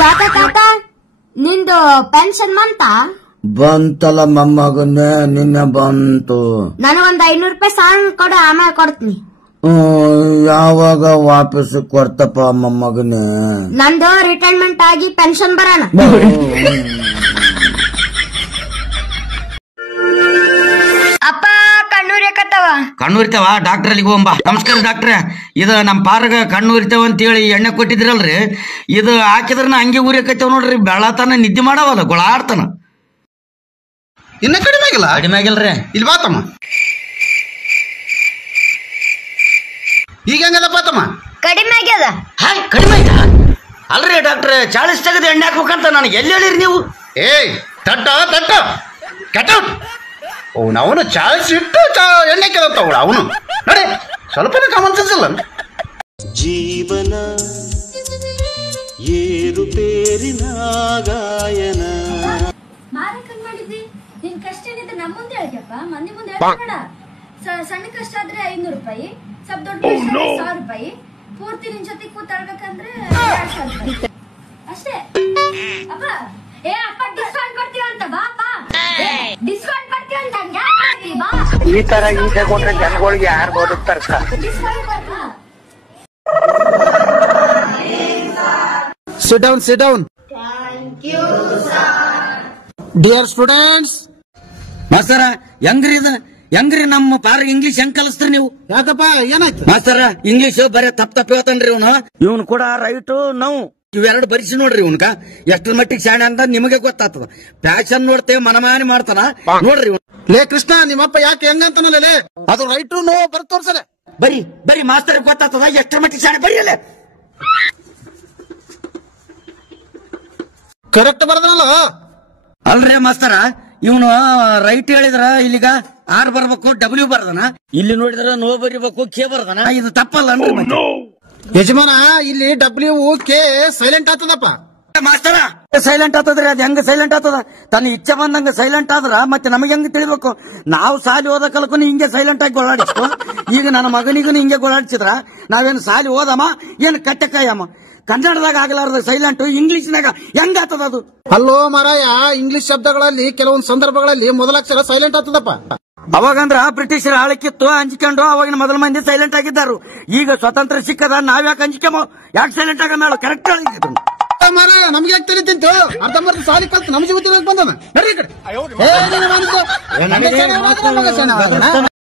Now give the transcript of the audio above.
ಕಾಕ ಕಾಕ ನಿಂದು ಪೆನ್ಷನ್ ಬಂತಲ್ಲ ಮೊಮ್ಮಗನೇ, ನಿನ್ನೆ ಬಂತು. ನನಗೊಂದ್ 500 ರೂಪಾಯಿ ಸಾಲ ಕೊಡು, ಆಮೇಲೆ ಕೊಡ್ತೀನಿ. ಯಾವಾಗ ವಾಪಸ್ ಕೊಡ್ತಪ್ಪ ಮೊಮ್ಮಗನೇ? ನಂದು ರಿಟೈರ್ಮೆಂಟ್ ಆಗಿ ಪೆನ್ಷನ್ ಬರೋಣ. ಅಪ್ಪ ಕಣ್ಣೂರಿತಾವ ಡಾಕ್ಟರ್ ಅಲ್ಲಿಗೆ ಹೋಗಂಬ. ನಮಸ್ಕಾರ ಡಾಕ್ಟ್ರ, ಇದು ನಮ್ಮ ಪಾರ್ಗ ಕಣ್ಣೂರಿತಾವ ಅಂತೇಳಿ ಎಣ್ಣೆ ಕೊಟ್ಟಿದ್ರಲ್ರಿ, ಇದು ಹಾಕಿದ್ರನ ಹಂಗೆ ಊರಿಕೈತವ ನೋಡ್ರಿ. ಬೆಳತನ ನಿದ್ದೆ ಮಾಡವಲ್ಲ, ಗೊಳಾಡ್ತಾನ. ಇನ್ನ ಕಡಿಮೆ ಆಗಿಲ್ಲ? ಕಡಿಮೆ ಆಗಿಲ್ರಿ. ಇಲ್ಲಿ ಬಾತಮ್ಮ, ಈಗ ಹೆಂಗದಪ್ಪ ತಮ್ಮ? ಕಡಿಮೆ ಆಗ್ಯದ. ಕಡಿಮೆ ಆಯ್ತಾ? ಅಲ್ರಿ ಡಾಕ್ಟ್ರ, 40 ತೆಗೆದು ಎಣ್ಣೆ ಹಾಕ್ಬೇಕಂತ ನನಗೆ ಎಲ್ಲಿ ಹೇಳಿರಿ ನೀವು? ಏಯ್ ತಟ್ಟ ತಟ್ಟ ಕೆಟೌಟ್. ಅವನು 40 ಇಟ್ಟು ಎಣ್ಣೆ ಕೆದತ್ತವಳ ಅವನು. ನೋಡಿ ಸ್ವಲ್ಪ ಕಾಮನ್ ಸೆನ್ಸ್ ಇಲ್ಲ. ಜೀವನ ಏರುಪೇರಿನ ಗಾಯನ. ಮಾರಕಂಗ್ ಮಾಡಿದ್ವಿ. ನಿನ್ ಕಷ್ಟ ಏನಿದ್ರೆ ನಮ್ಮ ಮುಂದೆ ಹೇಳ್ಯಪ್ಪ, ಮಂದಿ ಮುಂದೆ ಹೇಳ್ಬೇಡ. ಸಣ್ಣ ಕಷ್ಟ ಆದ್ರೆ 500 ರೂಪಾಯಿ, ಸ್ವಲ್ಪ ದೊಡ್ಡ ಕಷ್ಟ 1000 ರೂಪಾಯಿ, ಪೂರ್ತಿ ನಿನ್ ಜೊತೆ ಕೂತಾಡ್ಬೇಕಂದ್ರೆ 2000 ರೂಪಾಯಿ ಅಷ್ಟೇ. ಅಪ್ಪ ಅಪ್ಪ ಡಿಸ್ಕೌಂಟ್ ಕೊಡ್ತೀವಿ ಅಂತ ಬಾ. ಡಿಸ್ಕೌಂಟ್ ಕೊಡ್ತೀವಿ ಅಂತ ಬಾ. ಈ ತರ ಈಗ ಕೊಟ್ರೆ ಜನಗಳಿಗೆ ಯಾರು ಬದುಕ್ತಾರ? ಡಿಸ್ಕೌಂಟ್ ಕೊಡ್ತಾ. Sit down, sit down. Thank you, sir. Dear students. ಮಾಸ್ತರ ಹೆಂಗ್ರಿ ನಮ್ಮ ಪಾರ್ಗ ಇಂಗ್ಲಿಷ್ ಹೆಂಗ್ ಕಲಿಸ್ತೀರಿ ನೀವು? ಯಾಕಪ್ಪ ಏನಾಯ್ತು? ಮಾಸ್ತರ ಇಂಗ್ಲಿಷ್ ಬರೀ ತಪ್ಪ ಹೇಳ್ತಾನ್ರಿ ಇವನು ಕೂಡ ರೈಟು ನಾವು ಇವೆರಡು ಬರಿಸಿ ನೋಡ್ರಿ. ಇವನ್ಕ ಎಷ್ಟ್ರ ಮಟ್ಟಿಗೆ ಶಾಣೆ ಅಂತ ನಿಮಗೆ ಗೊತ್ತಾಗ್ತದ. ಫ್ಯಾಷನ್ ನೋಡ್ತೇವೆ, ಮನಮಾನಿ ಮಾಡ್ತಾನ ನೋಡ್ರಿ. ಲೇ ಕೃಷ್ಣ, ನಿಮ್ಮಪ್ಪ ಯಾಕೆ ಹೆಂಗಂತಾನಲ್ಲೇ? ಅದು ರೈಟ್ರು ನೋ ಬರ್ ತೋರ್ಸಲೆ. ಬರೀ ಮಾಸ್ತರ್ ಗೊತ್ತಾಗ್ತದ ಎಷ್ಟ್ರ ಮಟ್ಟಿಗೆ ಶಾಣೆ. ಬರೀಯಲ್ಲ ಕರೆಕ್ಟ್ ಬರ್ದನಲ್ಲ. ಅಲ್ರೇ ಮಾಸ್ತರ, ಇವನು ರೈಟ್ ಹೇಳಿದ್ರ ಇಲ್ಲಿಗ ಆರ್ ಬರ್ಬೇಕು, W ಬರ್ದನ. ಇಲ್ಲಿ ನೋಡಿದ್ರ ನೋ ಬರಿಬೇಕು, ಕೆ ಬರ್ದನ. ಇದು ತಪ್ಪಲ್ಲ ಯಜಮಾನ, ಇಲ್ಲಿ WK ಸೈಲೆಂಟ್ ಆಗ್ತದಪ್ಪ. ಮಾಸ್ತರ ಸೈಲೆಂಟ್ ಆಗ್ತದ್ರಿ. ಅದ್ ಹೆಂಗ ಸೈಲೆಂಟ್ ಆಗ್ತದ? ತನ್ನ ಇಚ್ಛೆ ಬಂದಂಗ ಸೈಲೆಂಟ್ ಆದ್ರ ಮತ್ತೆ ನಮಗೆ ಹೆಂಗ್ ತಿಳಿಬೇಕು? ನಾವು ಸಾಲಿ ಓದ ಕಲ್ಕು ಹಿಂಗೆ ಸೈಲೆಂಟ್ ಆಗಿ ಗೊಳಾಡಿಸ್ತು. ಈಗ ನನ್ನ ಮಗನಿಗೂ ಹಿಂಗೆ ಗೊಳಾಡಿಸಿದ್ರ ನಾವೇನು ಸಾಲಿ ಓದಮ್ಮ, ಏನು ಕಟ್ಟೆಕಾಯಮ್ಮ? ಕನ್ನಡದಾಗ ಆಗಲಾರ್ದ ಸೈಲೆಂಟ್ ಇಂಗ್ಲಿಷ್ನಾಗ ಹೆಂಗ ಆಗ್ತದ ಅದು? ಅಲ್ಲೋ ಮಾರಾಯ, ಇಂಗ್ಲಿಷ್ ಶಬ್ದಗಳಲ್ಲಿ ಕೆಲವೊಂದು ಸಂದರ್ಭಗಳಲ್ಲಿ ಮೊದಲಾಕ್ಷರ ಸೈಲೆಂಟ್ ಆಗ್ತದಪ್ಪ. ಅವಾಗಂದ್ರ ಬ್ರಿಟಿಷರ ಆಳಕ್ಕಿತ್ತು, ಅಂಜಿಕೊಂಡು ಅವಾಗಿನ ಮೊದಲ ಮಂದಿ ಸೈಲೆಂಟ್ ಆಗಿದ್ದಾರು. ಈಗ ಸ್ವತಂತ್ರ ಸಿಕ್ಕದ, ನಾವ್ಯಾಕೆ ಅಂಜಿಕೆಮೋ? ಯಾಕೆ ಸೈಲೆಂಟ್ ಆಗ ಮೇಳ? ಕರೆಕ್ಟ್ ಮಾರಾಯ, ನಮ್ಗೆ ಯಾಕೆ ತಿಳಿತಿಂತು? ಅರ್ಧಂಬರ್ಧ ಸಾಲಿ ಕಲ್ತು ನಮ್ ಜೀವನ ಬಂದನ.